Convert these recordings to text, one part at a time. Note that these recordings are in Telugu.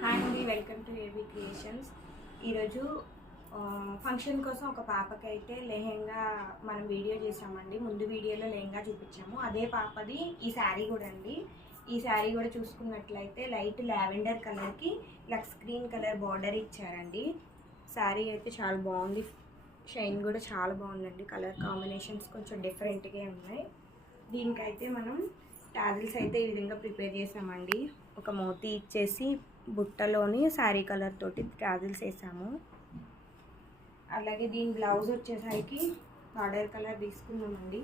హాయ్ అండి, వెల్కమ్ టు ఏబీ క్రియేషన్స్. ఈరోజు ఫంక్షన్ కోసం ఒక పాపకైతే లెహెంగా మనం వీడియో చేసామండి. ముందు వీడియోలో లెహెంగా చూపించాము. అదే పాపది ఈ శారీ కూడా అండి. ఈ శారీ కూడా చూసుకున్నట్లయితే లైట్ లావెండర్ కలర్కి లక్స్ గ్రీన్ కలర్ బార్డర్ ఇచ్చారండి. శారీ అయితే చాలా బాగుంది, షైన్ కూడా చాలా బాగుందండి. కలర్ కాంబినేషన్స్ కొంచెం డిఫరెంట్గా ఉన్నాయి. దీనికైతే మనం టాజిల్స్ అయితే ఈ విధంగా ప్రిపేర్ చేసామండి. ఒక మోతీ ఇచ్చేసి బుట్టలోని శారీ కలర్ తోటి టాజిల్స్ వేసాము. అలాగే దీని బ్లౌజ్ వచ్చేసరికి బార్డర్ కలర్ తీసుకున్నామండి.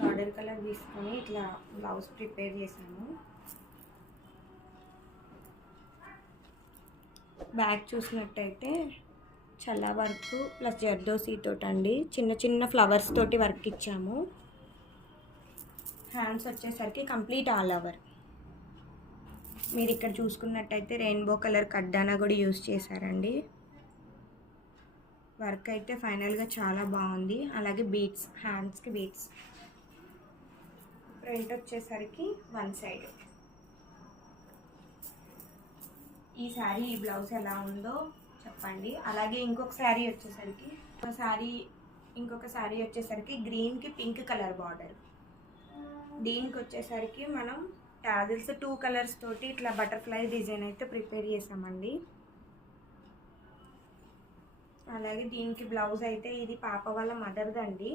బార్డర్ కలర్ తీసుకొని ఇట్లా బ్లౌజ్ ప్రిపేర్ చేసాము. బ్యాక్ చూసినట్టయితే చల్లా వర్క్ ప్లస్ జర్దోసీ తోటి అండి, చిన్న చిన్న ఫ్లవర్స్ తోటి వర్క్ ఇచ్చాము. హ్యాండ్స్ వచ్చేసరికి కంప్లీట్ ఆల్ ఓవర్. మీరు ఇక్కడ చూసుకున్నట్టయితే రెయిన్బో కలర్ కడ్డానా కూడా యూజ్ చేశారండి. వర్క్ అయితే ఫైనల్గా చాలా బాగుంది. అలాగే బీట్స్, హ్యాండ్స్కి బీట్స్. ఫ్రంట్ వచ్చేసరికి వన్ సైడ్. ఈ శారీ ఈ బ్లౌజ్ ఎలా ఉందో చెప్పండి. అలాగే ఇంకొక శారీ వచ్చేసరికి గ్రీన్కి పింక్ కలర్ బార్డర్. దీనికి వచ్చేసరికి మనం టాజిల్స్ 2 కలర్స్ తోటి ఇట్లా బటర్ఫ్లై డిజైన్ అయితే ప్రిపేర్ చేసామండి. అలాగే దీనికి బ్లౌజ్ అయితే ఇది పాప వాళ్ళ మదర్దండి.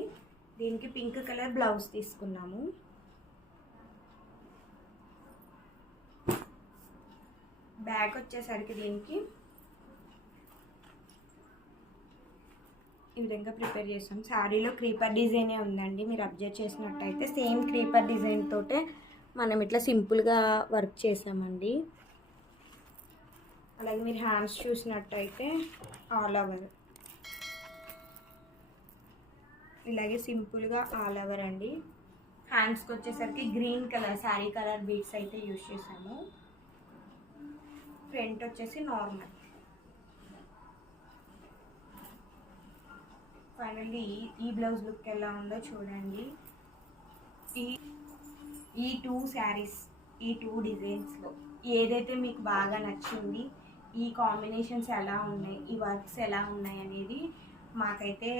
దీనికి పింక్ కలర్ బ్లౌజ్ తీసుకున్నాము. బ్యాక్ వచ్చేసరికి దీనికి ఈ విధంగా ప్రిపేర్ చేస్తాం. శారీలో క్రీపర్ డిజైనే ఉందండి. మీరు అబ్జర్వ్ చేసినట్టయితే సేమ్ క్రీపర్ డిజైన్ తోటే మనం ఇట్లా సింపుల్గా వర్క్ చేసామండి. అలాగే మీరు హ్యాండ్స్ చూసినట్టయితే ఆల్ ఓవర్ ఇలాగే సింపుల్గా ఆల్ ఓవర్ అండి. హ్యాండ్స్కి వచ్చేసరికి green colour sari colour beads అయితే యూజ్ చేసాము. ఫ్రంట్ వచ్చేసి నార్మల్. ఫైనల్లీ ఈ బ్లౌజ్ లుక్ ఎలా ఉందో చూడండి. ఈ 2 శారీస్, ఈ 2 డిజైన్స్లో ఏదైతే మీకు బాగా నచ్చింది, ఈ కాంబినేషన్స్ ఎలా ఉన్నాయి, ఈ వర్క్స్ ఎలా ఉన్నాయి అనేది మాకైతే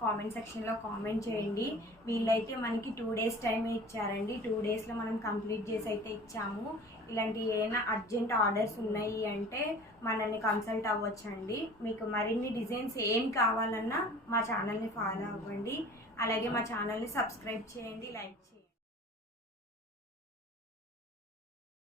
కామెంట్ సెక్షన్లో కామెంట్ చేయండి. వీళ్ళైతే మనకి 2 డేస్ టైం ఇచ్చారండి. 2 డేస్లో మనం కంప్లీట్ చేసి అయితే ఇచ్చాము. ఇలాంటి ఏమైనా అర్జెంట్ ఆర్డర్స్ ఉన్నాయి అంటే మనల్ని కన్సల్ట్ అవ్వచ్చండి. మీకు మరిన్ని డిజైన్స్ ఏం కావాలన్నా మా ఛానల్ని ఫాలో అవ్వండి. అలాగే మా ఛానల్ని సబ్స్క్రైబ్ చేయండి, లైక్ చేయండి.